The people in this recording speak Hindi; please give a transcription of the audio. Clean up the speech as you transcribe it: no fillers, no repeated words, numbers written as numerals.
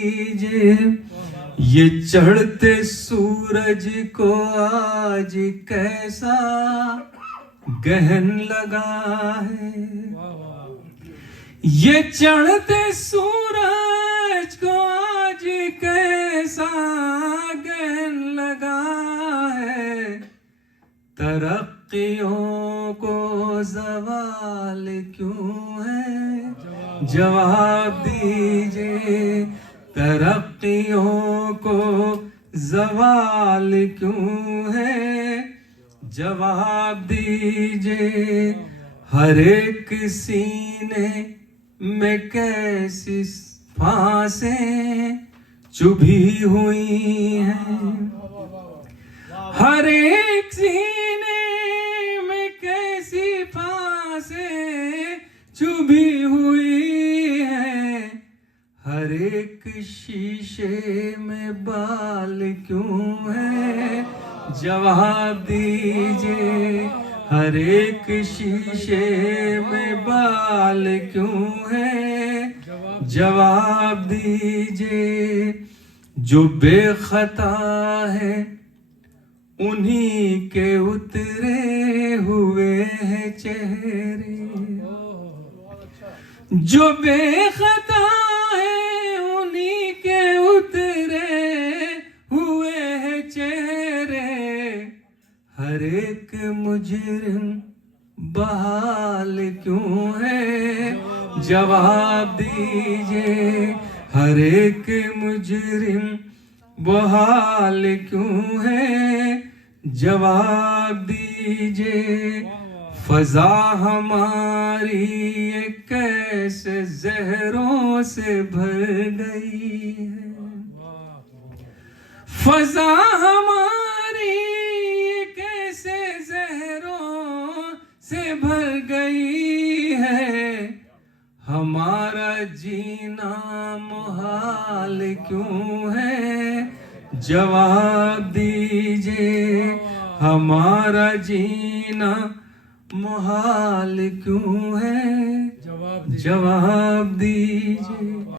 कीजिए ये चढ़ते सूरज को आज कैसा गहन लगा है। ये चढ़ते सूरज को आज कैसा गहन लगा है। तरक्कियों को ज़वाल क्यों है, जवाब दीजिए। तरक्कियों को ज़वाल क्यों है, जवाब दीजिए। हर एक सीने में कैसी फांसें चुभी हुई हैं। हर एक सीने में कैसी फांसें चुभी हुई हैं। हर एक शीशे में बाल क्यों है, जवाब दीजिए। हर एक शीशे में बाल क्यों है, जवाब दीजिए। जो बेखता है उन्हीं के उतरे हुए हैं चेहरे। जो बेखता है उन्हीं के उतरे हुए हैं चेहरे। हर एक मुजरिम बहाल क्यों है, जवाब दीजिए। हर एक मुजरिम बहाल क्यों है, जवाब दीजिए। फजा हमारी ये कैसे जहरों से भर गई है। फजा हमारी ये कैसे जहरों से भर गई है। हमारा जीना मुहाल क्यों है, जवाब दीजिए। हमारा जीना मुहाल क्यों है, जवाब दीजिए।